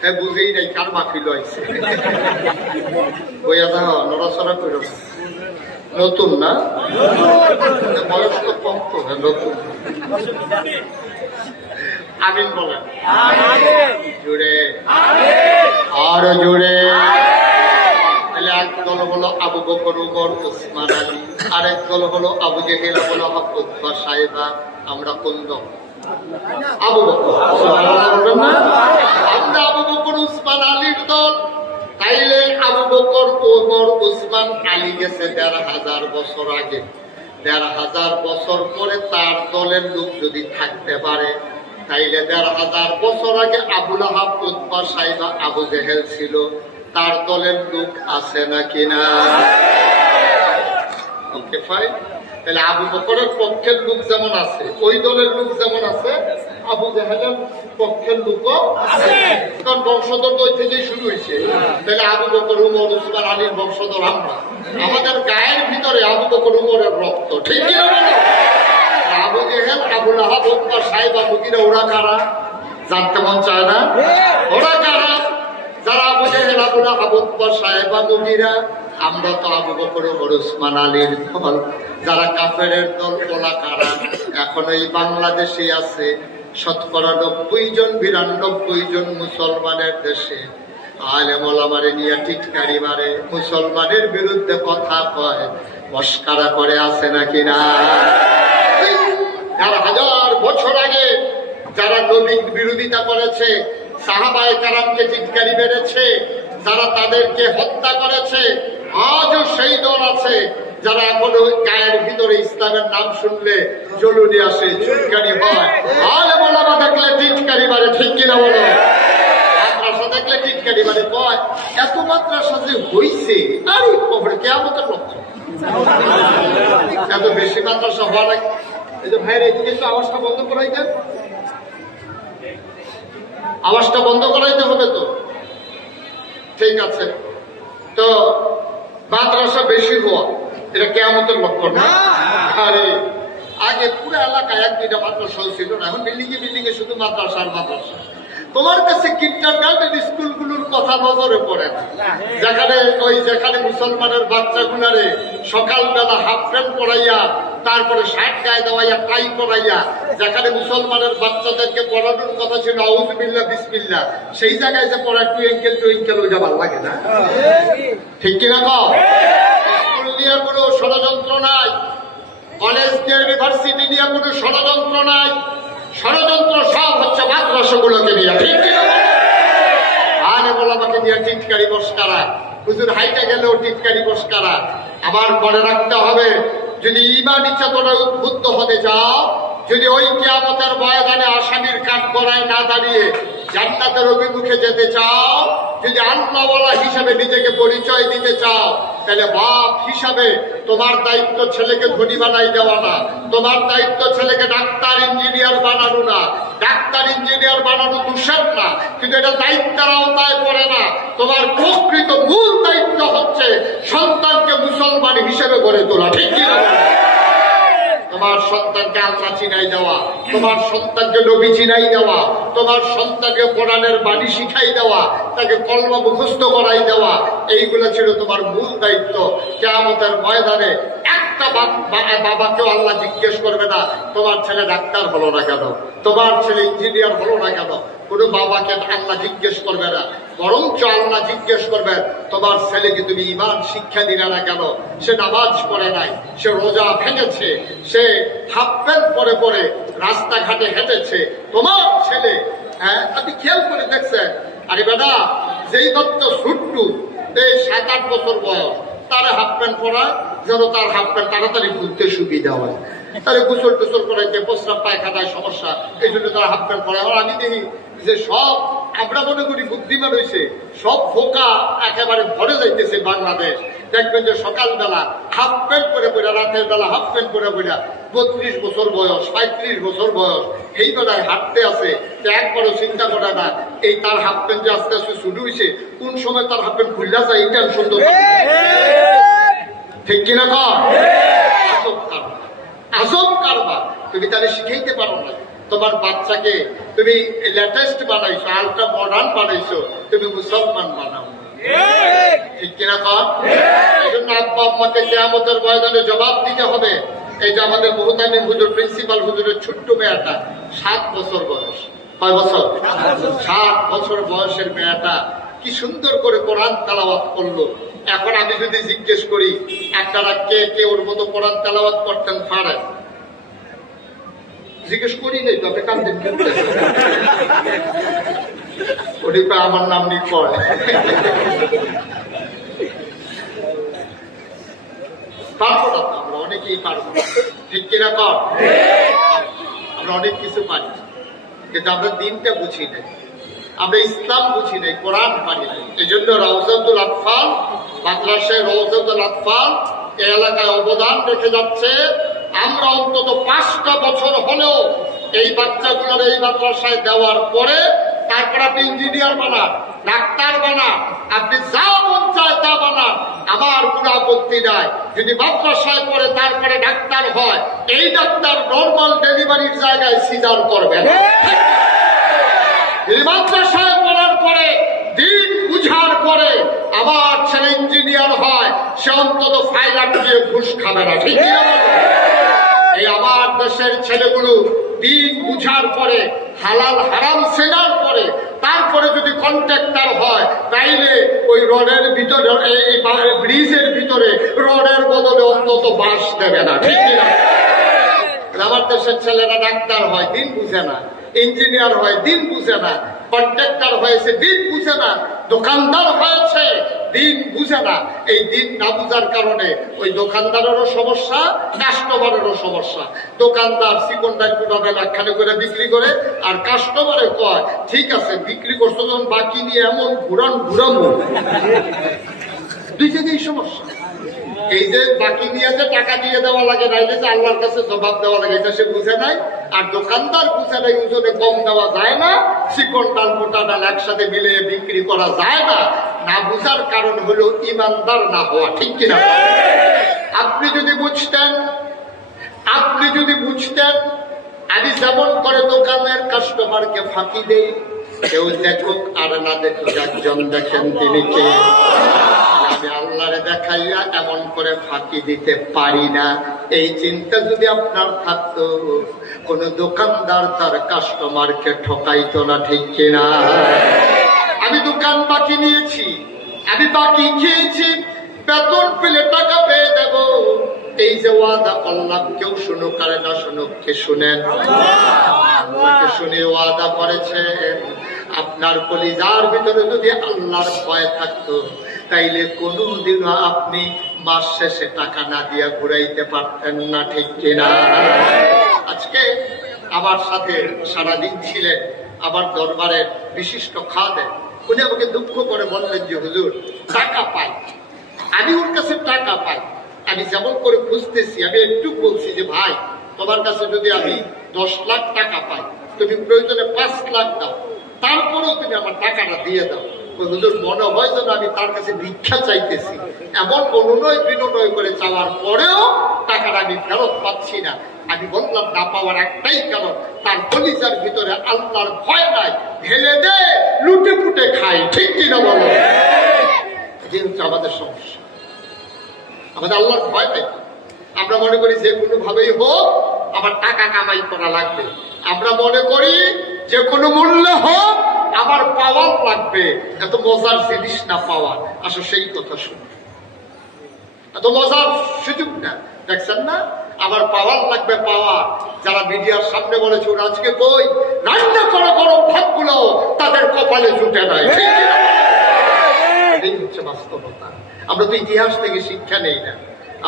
হ্যাঁ, বুঝেই নাই কার মাফিল হয়েছে। বইয়া দাও, নড়াচড়া করো। নতুন না, বয়স তো কম তো। হ্যাঁ, নতুন। আমিন বলেন। জুড়ে আর জুড়ে। তাহলে এক দল হলো আবু বকর, উমর, উসমান, আলী। আরেক দল হলো আবু জেহেল, আবু লাহাব, উতবা, শাইবা। আমরা কোন দল? আবু বকর। আমরা আবু বকর, উসমান, আলীর দল। তাইলে আবু বকর, উমর, উসমান, আলী গেছে ১,৫০০ বছর আগে। ১,৫০০ বছর পরে তার দলের লোক যদি থাকতে পারে, তাইলে ১,৫০০ বছর আগে আবু লাহাব, উতবা, শাইবা, আবু জেহেল ছিল। তার দলের লোক আছে নাকি না? ওকে, ফাইন। তাহলে আবু বকরের পক্ষের লোক যেমন আছে, ওই দলের লোক যেমন আছে, আবু জেহেলের পক্ষের লোকও আছে। কারণ বংশধর ওই থেকেই শুরু হয়েছে। তাহলে আবু বকর, উমর, উসমান, আলীর বংশধর আমরা। আমাদের গায়ের ভিতরে আবু বকর, উমরের রক্ত, ঠিক কি না? আবু জেহেল, আবু লাহাব, উতবা, শাইবা, মুগীরা, ওরা কারা? জানতে মন চায় না? ওরা কারা? যারা আবু জেহেল, আবু লাহাব, উতবা, শাইবা, মুগীরা আমরা তো আবু বকর ওমর ওসমান আলীর দল, যারা কাফেরের দল ওলা কারা এখনো এই বাংলাদেশে আছে। 90% 92% মুসলমানের দেশে আলেম ওলামারে নিয়ে টিটকারি মারে, মুসলমানের বিরুদ্ধে কথা কয়, মস্কারা করে, আছে নাকি না? যারা 1000 বছর আগে যারা নবীর বিরোধিতা করেছে, সাহাবায়ে কেরামকে টিটকারি মেরেছে, যারা তাদেরকে হত্যা করেছে, আজও সেই দল আছে যারা এখনো গায়ের ভিতরে ইসলামের নাম শুনলে জলুনি আসে, চুলকানি হয়। আলেম ওলামা দেখলে টিটকারি মারে, ঠিক কিনা বলো? মাদ্রাসা দেখলে টিটকারি মারে, কয় এত মাদ্রাসা যে হইছে, আরে কবরে কিয়ামতের লক্ষণ। এত বেশি মাদ্রাসা হওয়া লাগে। এই যে ভাইয়ের এইদিকে একটু আওয়াজটা বন্ধ করাই দেন, আওয়াজটা বন্ধ করাইতে হবে তো, ঠিক আছে? তো মাদ্রাসা বেশি হওয়া এটা কিয়ামতের লক্ষণ না? আরে আগে পুরো এলাকায় 1-2টা মাদ্রাসা ছিল না, এখন বিল্ডিং এ শুধু মাদ্রাসা আর মাদ্রাসা। তোমার কাছে কিন্ডারগার্টেন স্কুলগুলোর কথা নজরে পড়ে না, যেখানে মুসলমানের বাচ্চাগুলারে সকালবেলা হাফ প্যান্ট পরাইয়া, তারপরে শার্ট গায়ে দেওয়াইয়া, টাই পরাইয়া, যেখানে মুসলমানের বাচ্চাদেরকে পড়ানোর কথা ছিল আউযুবিল্লাহ বিসমিল্লাহ, সেই জায়গায় যে পড়া টুইঙ্কেল ওইটা ভালো লাগে না, ঠিক কিনা কও? স্কুল নিয়ে কোনো ষড়যন্ত্র নাই, কলেজ নিয়ে ইউনিভার্সিটি নিয়ে কোনো ষড়যন্ত্র নাই, ষড়যন্ত্র সব হচ্ছে মাদ্রাসাগুলোকে নিয়ে, ঠিক কিনা? আরে ওলামাকে নিয়ে টিটকারি মস্কারা, হুজুর হাইটে গেলেও টিটকারি মস্কারা। আবার মনে রাখতে হবে, যদি ঈমানি চেতনায় উদ্বুদ্ধ হতে চাও, যদি ওই কিয়ামতের ময়দানে আসামির কাঠগড়ায় না দাঁড়িয়ে জান্নাতের অভিমুখে যেতে চাও, যদি আল্লাহওয়ালা হিসাবে নিজেকে পরিচয় দিতে চাও, তাহলে বাপ হিসাবে তোমার দায়িত্ব ছেলেকে ধনী বানাই দেওয়া না, তোমার দায়িত্ব ছেলেকে ডাক্তার ইঞ্জিনিয়ার বানানো না। ডাক্তার ইঞ্জিনিয়ার বানানো দূষণ না, কিন্তু এটা দায়িত্বের আওতায় পড়ে না। তোমার প্রকৃত মূল দায়িত্ব হচ্ছে সন্তানকে মুসলমান হিসেবে গড়ে তোলা, ঠিক কি না? তোমার সন্তানকে আল্লাহ চিনাই দেওয়া, তোমার সন্তানকে নবী চিনাই দেওয়া, তোমার সন্তানকে কোরআনের বাণী শিখাই দেওয়া, তাকে কলমা মুখস্থ করাই দেওয়া, এইগুলো ছিল তোমার মূল দায়িত্ব। কিয়ামতের ময়দানে একটা বাবাকেও আল্লাহ জিজ্ঞেস করবে না তোমার ছেলে ডাক্তার হলো না কেন, তোমার ছেলে ইঞ্জিনিয়ার হলো না কেন। কোনো বাবাকে আল্লাহ জিজ্ঞেস করবে না, বরঞ্চ আল্লাহ জিজ্ঞেস করবেন তোমার ছেলেকে তুমি ঈমান শিক্ষা দিলে না কেন? সে নামাজ পড়ে নাই, সে রোজা ভেঙেছে, সে হাফ প্যান্ট পরে পরে রাস্তাঘাটে হেঁটেছে, তোমার ছেলে, হ্যাঁ আপনি খেয়াল করে দেখছেন? আরে বেটা, যেই বাচ্চা ছুট্টু, এই 7-8 বছর বয়স, তার হাফ প্যান্ট পরা যেন তার হাফ প্যান্ট তাড়াতাড়ি ভুলতে সুবিধা হয়, তাহলে গোসল টোসল করাইতে, প্রস্রাব পায়খানায় সমস্যা, এই জন্য তারা হাফ প্যান্ট পরে। আর আমি দেখি যে সব, আমরা মনে করি বুদ্ধিমান হয়েছে, সব ফোকা একেবারে ভরে যাইতেছে বাংলাদেশ। দেখবেন যে সকালবেলা হাফ প্যান্ট পরে পড়া, রাতের বেলা হাফ প্যান্ট পরে পড়া, 32 বছর বয়স, 35 বছর বয়স, এই বেলায় হাঁটতে আছে, একবারও চিন্তা করে না এই তার হাফ প্যান্ট যে আস্তে আস্তে শুরু হয়েছে, কোন সময় তার হাফ প্যান্ট খুললা যায়, এটা সুন্দর, ঠিক কিনা কর? আজব কারবার। তুমি তাহলে শিখাইতে পারো না, তোমার বাচ্চাকে তুমি লেটেস্ট বানাইছো, আলট্রা মডার্ন বানাইছো, তুমি মুসলমান বানাও, ঠিক কিনা কর? এই জন্য আব্বা আম্মাকে কিয়ামতের ময়দানে জবাব দিতে হবে। এইটা আমাদের মুহতামিম হুজুর, প্রিন্সিপাল হুজুরের ছোট্ট মেয়েটা, 7 বছর বয়স। কয় বছর? 7 বছর বয়সের মেয়েটা কি সুন্দর করে কোরআন তেলাওয়াত করলো। এখন আমি যদি জিজ্ঞেস করি আপনারা কে কে ওর মতো কোরআন তেলাওয়াত করতেন পারেন, জিজ্ঞেস করি নেই, তবে কান্দেন ওটি আমার নাম নিয়ে কয়। পারবো না, আমরা অনেকেই পারবো, ঠিক কিনা কর? আমরা অনেক কিছু পারি, কিন্তু আমরা দিনটা বুঝি নাই, আমরা ইসলাম বুঝি নাই, কোরআন পারি নাই। এই জন্য রওজাতুল আতফাল, মাদ্রাসায় রওজাতুল আতফাল এই এলাকায় অবদান রেখে যাচ্ছে। আমরা অন্তত 5টা বছর হলেও এই বাচ্চাগুলোর এই মাদ্রাসায় দেওয়ার পরে তারপর আপনি ইঞ্জিনিয়ার বানান, ডাক্তার বানান, আপনি যা মন চায় তা বানান, আমার কোনো আপত্তি নাই। যদি মাদ্রাসায় পড়ে তারপরে ডাক্তার হয়, এই ডাক্তার নর্মাল ডেলিভারির জায়গায় সিজার করবেন। মাদ্রাসায় পড়ার পরে, দিন বুঝার পরে আমার ছেলে ইঞ্জিনিয়ার হয়, সে অন্তত ফাইল আটকে ঘুষ খাবে না, ঠিক না? এই আমার দেশের ছেলেগুলো দিন বুঝার পরে, হালাল হারাম চেনার পরে, তারপরে যদি কন্ট্রাক্টর হয়, তাইলে ওই রডের ভিতরে, এই ব্রিজের ভিতরে রডের বদলে অন্তত বাঁশ দেবে না, ঠিক না? আমার দেশের ছেলেরা ডাক্তার হয়, দিন বুঝে না, ইঞ্জিনিয়ার হয়, দিন বুঝে না, কন্ট্রাক্টর হয়েছে, দিন বুঝে না, দোকানদার হয়েছে, দিন বুঝে না। এই দিন না বুঝার কারণে ওই দোকানদারেরও সমস্যা, কাস্টমারেরও সমস্যা। দোকানদার চিকনদার কোটাবে লাখখানে করে বিক্রি করে, আর কাস্টমারে কয় ঠিক আছে বিক্রি করছো, যখন বাকি নিয়ে এমন ঘুরামো, দুই জায়গায় সমস্যা। এই যে বাকি নিয়ে যে টাকা দিয়ে দেওয়া লাগে, নাইলে যে আল্লাহর কাছে জবাব দেওয়া লাগে, এটা সে বুঝে নাই। আর দোকানদার বুঝে নাই, ওজনে কম দেওয়া যায় না, চিকন ডাল মোটা ডাল একসাথে মিলিয়ে বিক্রি করা যায় না। না বুঝার কারণ হলো ইমানদার না হওয়া, ঠিক কিনা? আপনি যদি বুঝতেন আমি যেমন করে দোকানের কাস্টমারকে ফাঁকি দেই, কেউ দেখুক আর না দেখুক, একজন দেখেন তিনি কে। আমি আল্লাহরে দেখাইয়া এমন করে ফাঁকি দিতে পারি না। এই চিন্তা যদি আপনার থাকতো, কোন দোকানদার তার কাস্টমারকে ঠকাইতো না, ঠিক কিনা? আমি দোকান বাকি নিয়েছি, আমি বাকি খেয়েছি, বেতন পেলে টাকা পেয়ে দেব, এই যে ওয়াদা করলাম, কেউ শুনুক আর না শুনুক, কে শুনেন? শুনে ওয়াদা করেছেন। আপনার কলিজার ভিতরে যদি আল্লাহর ভয় থাকতো, তাইলে কোনদিনও আপনি মাস শেষে টাকা না দিয়া ঘুরাইতে পারতেন না, ঠিক কিনা? আজকে আমার সাথে সারাদিন ছিলেন আমার দরবারের বিশিষ্ট খাদেম। উনি আমাকে দুঃখ করে বললেন যে হুজুর, টাকা পাই, আমি ওর কাছে টাকা পাই, আমি যেমন করে খুঁজতেছি, আমি একটু বলছি যে ভাই তোমার কাছে যদি আমি 10 লাখ টাকা পাই, তুমি প্রয়োজনে 5 লাখ দাও, তারপরেও তুমি আমার টাকাটা দিয়ে দাও। হুজুর মনে হয় যেন আমি তার কাছে ভিক্ষা চাইতেছি, এমন অনুনয় বিনয় করে চাওয়ার পরেও টাকাটা আমি ফেরত পাচ্ছি না। আমি বললাম না পাওয়ার একটাই কারণ, তার কলিজার ভিতরে আল্লাহর ভয় নাই, ঢেলে দে লুটে ফুটে খাই, ঠিক কিনা বলো? যে হচ্ছে আমাদের সমস্যা, আমাদের আল্লাহর ভয় নাই। আমরা মনে করি যে কোনো ভাবেই হোক আমার টাকা কামাই করা লাগবে, আমরা মনে করি যে কোনো মূল্যে হোক আমার পাওয়ার লাগবে। এত মজার জিনিস না পাওয়া, আসলে সেই কথা শুনে এত মজার সুযোগ না, দেখছেন না? আমার পাওয়ার লাগবে, পাওয়ার। যারা মিডিয়ার সামনে বলেছে ওরা আজকে কই রান্না করা গরম ভাতগুলো তাদের কপালে জুটে নাই, এই হচ্ছে বাস্তবতা। আমরা তো ইতিহাস থেকে শিক্ষা নেই না।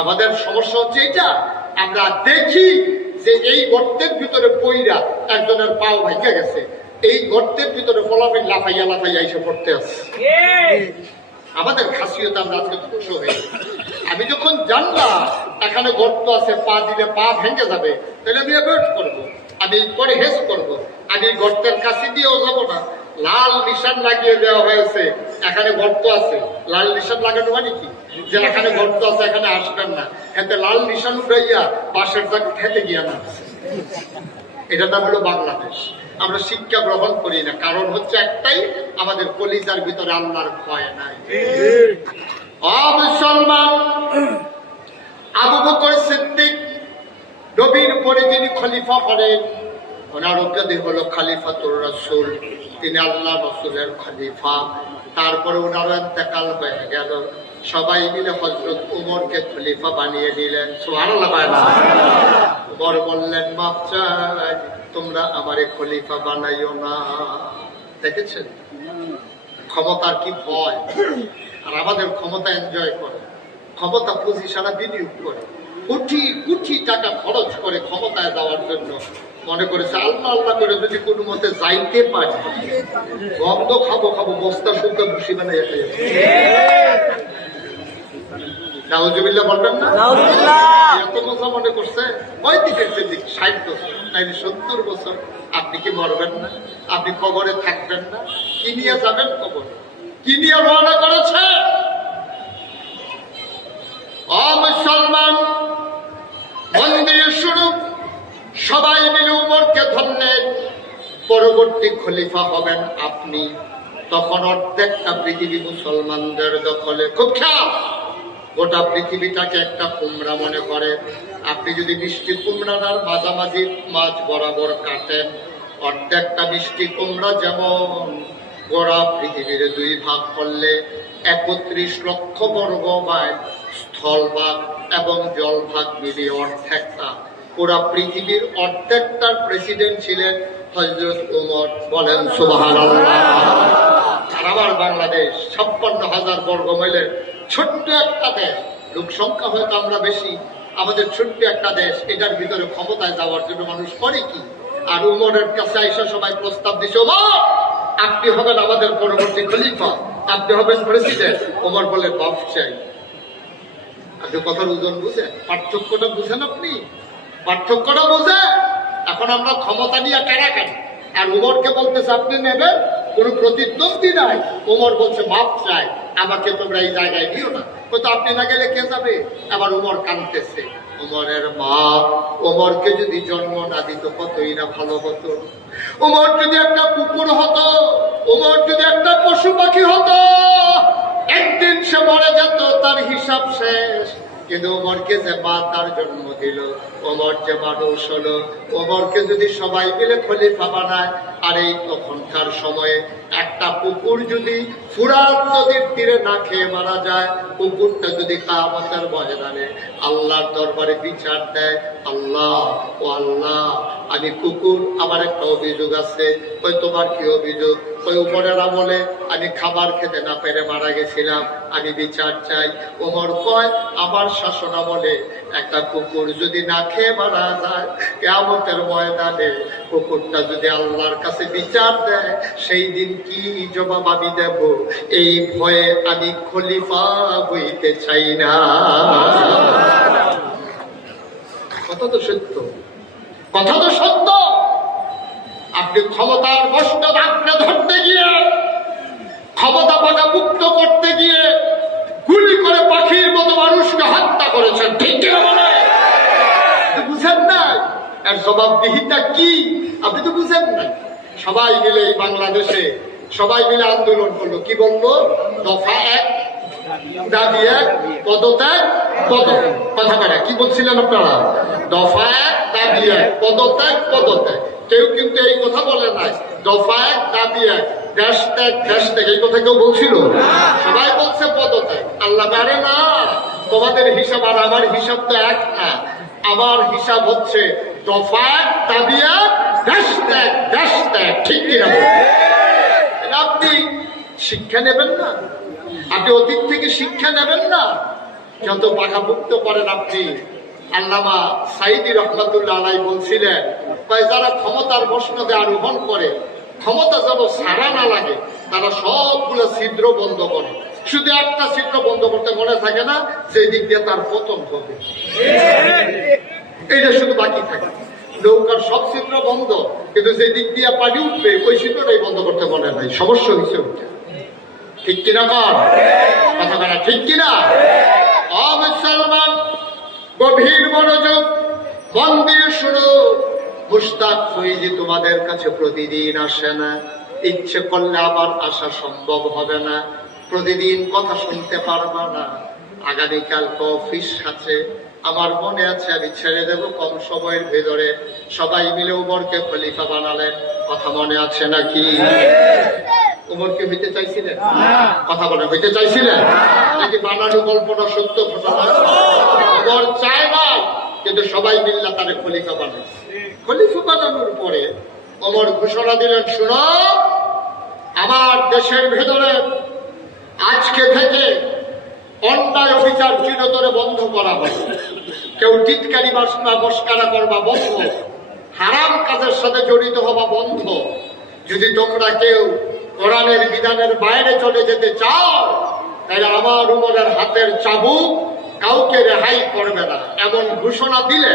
আমাদের সমস্যা হচ্ছে এটা, আমরা দেখি যে এই গর্তের ভিতরে পইরা একজনের পাও ভাইয়া গেছে, এই গর্তের ভিতরে ফলাফল লাফাইয়া লাফাইয়া এসে পড়তে আছে। আমাদের খাসিয়ত আমরা আজকে খুশ হয়ে, আমি যখন জানলাম এখানে গর্ত আছে, পা দিলে পা ভেঙে যাবে, তাহলে আমি অ্যাভয়েড করবো, আমি পরহেজ করবো, আমি গর্তের কাছে দিয়েও যাবো না। লাল নিশান লাগিয়ে দেওয়া হয়েছে, এখানে গর্ত আছে, লাল নিশান লাগানো মানে কি যে এখানে গর্ত আছে, এখানে আসবেন না। এতে লাল নিশান উঠাইয়া বাসের দাগ খেতে গিয়া নামছে। এটা নাম হলো বাংলাদেশ। আমরা শিক্ষা গ্রহণ করি না, কারণ হচ্ছে একটাই, আমাদের কলিজার ভিতরে আল্লাহর ভয় নাই। মুসলমান, আবু বকর সিদ্দিক নবীর পরে যিনি খলিফা হলেন, ওনার উপাধি হলো খলিফাতুর রাসূল, তিনি আল্লাহ রাসূলের খলিফা। তারপরে ওনার ইন্তেকাল হয়ে গেল, সবাই মিলে হযরত উমরকে খলিফা বানিয়ে দিলেন। সুবহানাল্লাহ। উমর বললেন মাপ চাই, তোমরা আমারে খলিফা বানাইও না। দেখেছেন ক্ষমতার কি ভয়। আর আমাদের ক্ষমতা এনজয় করে, ক্ষমতা পুঁজি সারা বিনিয়োগ করে, কোটি কোটি টাকা খরচ করে ক্ষমতায় যাওয়ার জন্য। মনে করেছে আল্লাহ আল্লাহ করে যদি কোনো মতে যাইতে পারি, গন্ধ খাবো বস্তা শুদ্ধ ভুসি বানাই নাউজুবিল্লাহ বলবেন না? এত মজা মনে করছে 60 বছর নাইলে 70 বছর। আপনি কি মরবেন না? আপনি কবরে থাকবেন না? কি নিয়ে যাবেন কবর? কি নিয়ে রওনা করেছে? মুসলমান মন দিয়ে শুরু, সবাই মিলে উমরকে ধরলেন, পরবর্তী খলিফা হবেন আপনি। তখন অর্ধেকটা পৃথিবী মুসলমানদের দখলে। খুব খেয়াল, গোটা পৃথিবীটাকে একটা কুমড়া মনে করে। আপনি যদি মিষ্টি কুমড়ার মাঝামাঝি মাঝ বরাবর কাটেন, অর্ধেকটা মিষ্টি কুমড়া যেমন গোড়া পৃথিবীর 2 ভাগ করলে 31 লক্ষ বর্গ মাইল স্থলভাগ এবং জলভাগ মিলিয়ে অর্ধেকটা, পুরা পৃথিবীর অর্ধেকটার প্রেসিডেন্ট ছিলেন হযরত ওমর। বলেন সুবহানাল্লাহ। আর আমার বাংলাদেশ 56,000 বর্গ মাইলের ছোট্ট একটা দেশ, লোক সংখ্যা হয়তো আমরা বেশি, আমাদের ছোট্ট একটা দেশ, এটার ভিতরে ক্ষমতায় যাওয়ার জন্য মানুষ করে কি? আর উমরের কাছে আইসা সবাই প্রস্তাব দিছে, ওমর আপনি হবেন আমাদের পরবর্তী খলিফা, আপনি হবেন প্রেসিডেন্ট। ওমর বলে বাপ চাই। আপনি কথার ওজন বুঝেন? পার্থক্যটা বুঝেন? আপনি পার্থক্যটা বুঝেন? এখন আমরা ক্ষমতা নিয়ে কারাকারি, আর উমরকে বলতেছে আপনি নেবেন, কোন প্রতিদ্বন্দ্বী নাই। ওমর বলছে মাপ চাই, আমাকে তোমরা এই জায়গায় দিও না। হয়তো আপনি না গেলে কে যাবে? আবার উমর কাঁদতেছে। উমরের মা ওমরকে যদি জন্ম না দিত কতই না ভালো হতো। ওমর যদি একটা কুকুর হতো, ওমর যদি একটা পশু পাখি হতো, একদিন সে মরে যেত, তার হিসাব শেষ। কিন্তু ওমরকে যে মা তার জন্ম দিল, ওমর যে মানুষ হলো, ওমরকে যদি সবাই মিলে খলিফা বানায়, আর এই তখনকার সময়ে একটা কুকুর যদি ফুরাত নদীর তীরে না খেয়ে মারা যায়, কুকুরটা যদি কিয়ামতের ময়দানে আল্লাহর দরবারে বিচার দেয়, আল্লাহ ও আল্লাহ আমি কুকুর, আমার একটা অভিযোগ আছে। ওই তোমার কি অভিযোগ? ওই উপরের আমলে আমি খাবার খেতে না পেরে মারা গেছিলাম, আমি বিচার চাই। ওমর কয় আমার শাসন আমলে একটা কুকুর যদি না খেয়ে মারা যায়, কিয়ামতের ময়দানে কুকুরটা যদি আল্লাহর কাছে বিচার দেয়, সেই দিন কি জবাব আমি দেব? এই ভয়ে আমি খলিফা হইতে চাই না। কথা তো সত্য, কথা তো সত্য। আপনি ক্ষমতার বস্তু আঁকড়ে ধরতে গিয়ে, ক্ষমতা পাকাপুক্ত করতে গিয়ে গুলি করে পাখির মতো মানুষকে হত্যা করেছেন, ঠিক কিনা বলে? বুঝেন না এর জবাবদিহিতা কি? আপনি তো বুঝেন না। সবাই মিলে এই বাংলাদেশে সবাই মিলে আন্দোলন করলো। কি বললো? দফা 1 দাবি 1 পদত্যাগ পদত্যাগ। কথা বলে কি বলছিলেন আপনারা? দফা 1 দাবি 1 পদত্যাগ পদত্যাগ। কেউ কিন্তু এই কথা বলে নাই দফা 1 দাবি 1 দেশ ত্যাগ দেশ ত্যাগ, এই কথা কেউ বলছিল? সবাই বলছে পদত্যাগ। আল্লাহ পারে না, তোমাদের হিসাব আর আমার হিসাব তো এক না। আমার হিসাব হচ্ছে দফা 1 দাবি 1 দেশ ত্যাগ দেশ ত্যাগ, ঠিক কিনা? আপনি শিক্ষা নেবেন না? আপনি অতীত থেকে শিক্ষা নেবেন না? যত পাকাপুক্ত করেন আপনি। আল্লামা সাইদি রহমাতুল্লাহ আলাইহি বলছিলেন, যারা ক্ষমতার মসনদে আরোহণ করে, ক্ষমতা যেন সারা না লাগে, তারা সবগুলো ছিদ্র বন্ধ করে। শুধু একটা ছিদ্র বন্ধ করতে মনে থাকে না, সেই দিক দিয়ে তার পতন হবে। এইটা শুধু বাকি থাকে। নৌকার সব ছিদ্র বন্ধ, কিন্তু যে দিক দিয়ে পানি উঠবে ওই ছিদ্রটাই বন্ধ করতে মনে হয়। সমস্যা হয়েছে ওইটা, ঠিক কিনা? কর কথা বলা ঠিক কিনা? মুসলমান গভীর মনোযোগ মন দিয়ে শুনো। মুশতাক ফৈজি তোমাদের কাছে প্রতিদিন আসে না, ইচ্ছে করলে আবার আসা সম্ভব হবে না, প্রতিদিন কথা শুনতে পারবা না। আগামীকাল অফিস আছে, আমার মনে আছে আমি ছেড়ে দেব কম সময়ের ভেতরে। সবাই মিলে উমরকে খলিফা বানালেন, কথা মনে আছে নাকি? উমরকে হইতে চাইছিলেন? কথা বলে হইতে চাইছিলেন নাকি বানানো গল্পটা সত্য ঘটনা? উমর চায় না, কিন্তু সবাই মিল্লা তারে খলিফা বানাইছে। খলিফা বানানোর পরে উমর ঘোষণা দিলেন, শুনো, আমার দেশের ভেতরে আজকে থেকে অন্যায় অবিচার চিরতরে বন্ধ করা হবে। কেউ টিটকারি বা মস্কারা করবা বন্ধ, হারাম কাজের সাথে জড়িত হওয়া বন্ধ। যদি তোমরা কেউ কোরআনের বিধানের বাইরে চলে যেতে চাও, তাহলে আমার উমরের হাতের চাবুক কাউকে রেহাই করবে না, এমন ঘোষণা দিলে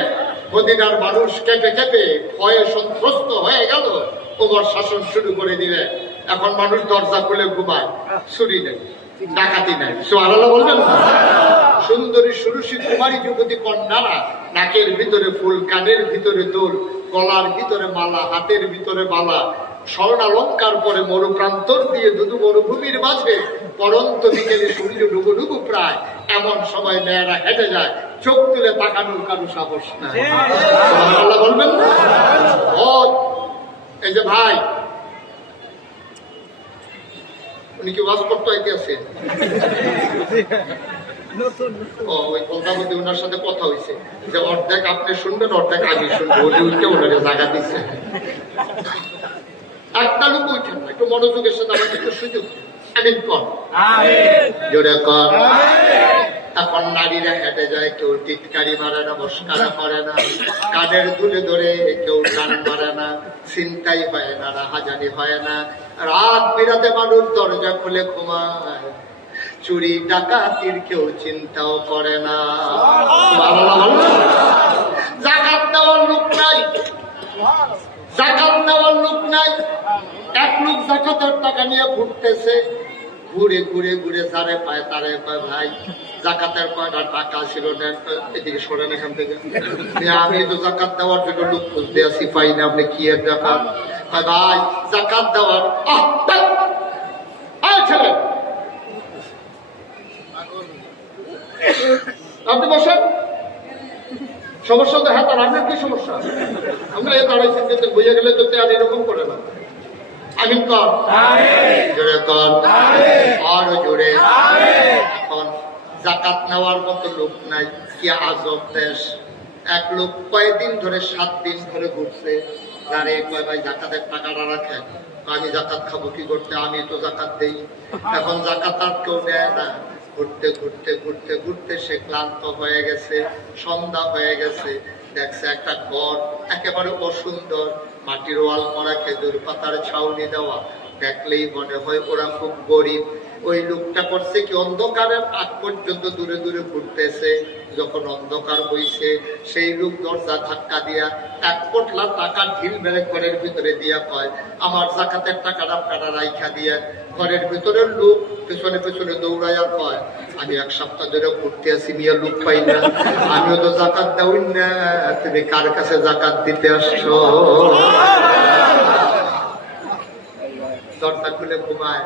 মদিনার মানুষ কেঁপে কেঁপে ভয়ে সন্ত্রস্ত হয়ে গেল। উমর শাসন শুরু করে দিলে। এখন মানুষ দরজা খুলে ঘুমায়, চুরি নেই, ডাকাতি নাই। সুবহানাল্লাহ বলবেন? সুন্দরী সুরুষী কুমারী যুবতী কন্যারা নাকের ভিতরে ফুল, কানের ভিতরে দুল, গলার ভিতরে মালা, হাতের ভিতরে মালা, স্বর্ণ অলঙ্কার পরে মরুপ্রান্তর দিয়ে দুদু মরুভূমির মাঝে পরন্ত বিকেলে সূর্য ডুবু ডুবু প্রায় এমন সময় মেয়েরা হেঁটে যায়, চোখ তুলে তাকানোর কারো সাহস নাই। সুবহানাল্লাহ বলবেন না? এই যে ভাই, উনি কি ওয়াজ করতে আইতেছে? ওই কলকাতাতে ওনার সাথে কথা হয়েছে যে অর্ধেক আপনি শুনবেন, অর্ধেক আমি শুনবো। উনি উঠে ওনাকে জায়গা দিচ্ছে। একটা লোক উঠেন না, একটু মনোযোগের সাথে আমাকে একটু সুযোগ আমিন কর, জোরে কর। এখন নারীরা হেঁটে যায়, কেউ টিটকারি মারে না, মস্কারা করে না, কানের দুলে ধরে কেউ টান মারে না, চিন্তাই হয় না, রাহাজানি হয় না। রাত বিরাতে মানুষ দরজা খুলে ঘুমায়, চুরি ডাকাতির কেউ চিন্তাও করে না। জাকাত দেওয়ার লোক নাই, জাকাত দেওয়ার লোক নাই। এক লোক জাকাতের টাকা নিয়ে ঘুরতেছে, ঘুরে ঘুরে ঘুরে যারে পায় তারে পায়, ভাই জাকাতের কয়টা টাকা ছিল না, এদিকে সরেন এখান থেকে। আমি তো জাকাত দেওয়ার জন্য লোক খুঁজতে আসি, পাই না। আপনি কি এর জাকাত? ভাই জাকাত দেওয়ার ছেলে আপনি বসেন। সমস্যা তো হ্যাঁ, তার আপনার কি সমস্যা? আমরা এ দাঁড়াইছি, বইয়া গেলে তো আর এরকম করে না। আমিন কর, জোরে কর, আরো জোরে। এখন জাকাত নেওয়ার মতো লোক নাই। কি আজব দেশ! এক লোক কয়েকদিন ধরে 7 দিন ধরে ঘুরছে, যারে কয় ভাই জাকাতের টাকাটা রাখেন। আমি জাকাত খাবো কি করতে? আমি তো জাকাত দেই। এখন জাকাত আর কেউ নেয় না। ঘুরতে ঘুরতে ঘুরতে ঘুরতে সে ক্লান্ত হয়ে গেছে, সন্ধ্যা হয়ে গেছে। দেখছে একটা ঘর একেবারে অসুন্দর, মাটির ওয়াল করা, খেজুর পাতার ছাউনি দেওয়া। দেখলেই মনে হয় ওরা খুব গরিব। ওই লোকটা করছে কি, অন্ধকারের আগ পর্যন্ত দূরে দূরে ঘুরতেছে। যখন অন্ধকার হইছে, সেই লোক দরজা ধাক্কা দিয়া 1 পোটলা টাকা ঢিল মেরে ঘরের ভিতরে দিয়া কয়, আমার জাকাতের টাকাটা আপনারা রাইখা দিয়া। ঘরের ভিতরের লোক পেছনে পেছনে দৌড়াইয়া কয়, আমি 1 সপ্তাহ ধরে ঘুরতে আসি, মিয়া লোক পাই না। আমিও তো জাকাত দেওই না, তুমি কার কাছে জাকাত দিতে আসছো? দরজা খুলে ঘুমায়,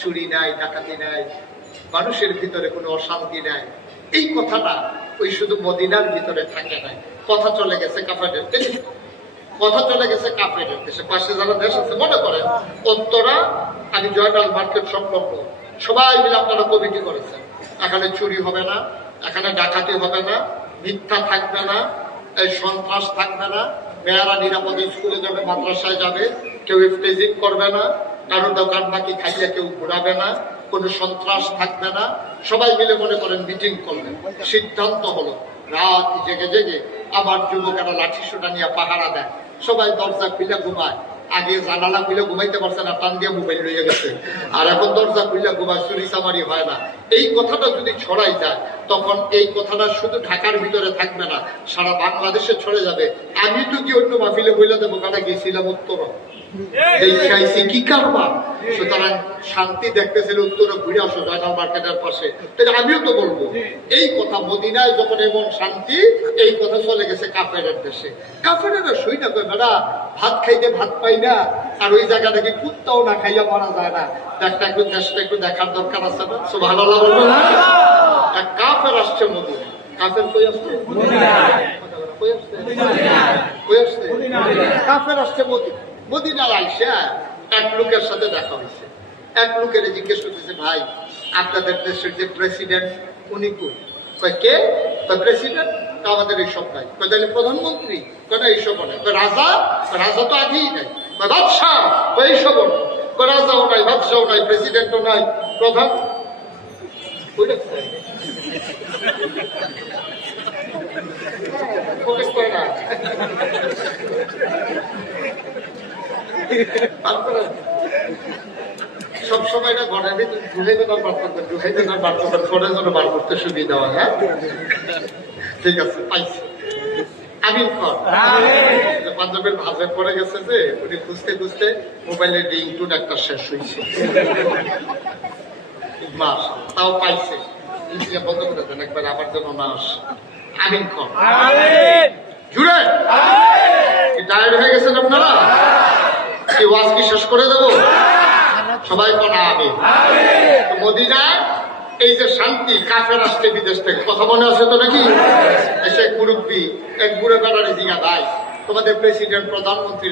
চুরি নাই, ডাকাতি নাই, মানুষের ভিতরে কোনো অশান্তি নাই। এই কথাটা ওই শুধু মদিনার ভিতরে থাকে নাই, কথা চলে গেছে কাফেরের দেশে, কথা চলে গেছে কাফেরের দেশে। পাশে যারা দেশ আছে, মনে করেন উত্তরা, আমি জয়নাল মার্কেট সংলগ্ন, সবাই মিলে আপনারা কমিটি করেছেন। এখানে চুরি হবে না, এখানে ডাকাতি হবে না, মিথ্যা থাকবে না, এই সন্ত্রাস থাকবে না, মেয়েরা নিরাপদে স্কুলে যাবে, মাদ্রাসায় যাবে, কেউ স্টেজিং করবে না, কারো দোকান বাকি খাইলে কেউ ঘুরাবে না, কোনো সন্ত্রাস থাকবে না। সবাই মিলে মনে করেন মিটিং করলেন, সিদ্ধান্ত হলো রাত জেগে জেগে আবার যুবকেরা লাঠি সোটা নিয়ে পাহারা দেয়। সবাই দরজা খুলে ঘুমায়। আগে জানালা খুলে ঘুমাইতে পারছে না, টান দিয়ে মোবাইল লইয়া গেছে। আর এখন দরজা খুলে ঘুমায়, চুরি চামারি হয় না। এই কথাটা যদি ছড়াই যায়, তখন এই কথাটা শুধু ঢাকার ভিতরে থাকবে না, সারা বাংলাদেশে ছড়ে যাবে। আমি তো কি অন্য মাহফিলে বইলা দেবো, কারা গেছিলাম উত্তরা, কি কারবার। সুতরাং শান্তি দেখতেছিল উত্তরে, ঘুরে আসো জয়নাল মার্কেটের পাশে। আমিও তো বলবো এই কথা, মদিনায় যখন এমন শান্তি, এই কথা চলে গেছে কাফেরের দেশে। কাফেরেরা শুই না কই, বেড়া ভাত খাইতে ভাত পাই না, আর ওই জায়গা থেকে কুত্তাও না খাইয়া মারা যায় না। একটা একটু দেশটা একটু দেখার দরকার আছে না? সুবহানাল্লাহ বলবো না? কাফের আসছে মদিনা। কাফের কই আসছে? কই আসছে? কই আসছে? কাফের আসছে মদিনা। মদিনায় আইসা এক লোকের সাথে দেখা হয়েছে। এক লোকের জিজ্ঞেস করতেছে, ভাই আপনাদের দেশের যে প্রেসিডেন্ট, উনি কই? কয় কে? প্রেসিডেন্ট? আমাদের এইসব নাই। তাহলে প্রধানমন্ত্রী? কেন এইসব নাই। রাজা? রাজা তো আগেই নাই। বাদশাহ? এইসব নাই। রাজাও নাই, বাদশাও নাই, প্রেসিডেন্টও নাই, প্রধান সবসময় না ঘরের ভিতরে ঢুকাইতে না বার করতেন, ঢুকাইতে না বার করতেন, ফোনে যেন বার করতে সুবিধা হয়। হ্যাঁ ঠিক আছে, পাইছি। আমিন কর। পাঞ্জাবের ভাজে পড়ে গেছে যে, উনি খুঁজতে খুঁজতে মোবাইলের রিংটোন একটা শেষ হয়েছে, মাস তাও পাইছে। বন্ধ করে দেন একবার, আবার যেন না আসে। আমিন কর জুড়ে। টায়ার্ড হয়ে গেছেন আপনারা? কি ওয়াজ কি শেষ করে দেবো? সবাই কোনা আমি মদিনায় এই যে শান্তি, কাফের আসছে বিদেশ থেকে, কথা মনে আছে তো নাকি? এসে মুরব্বী এক বুড়ো বেড়ারে জিগা ভাই, তোমাদের প্রেসিডেন্ট প্রধানমন্ত্রী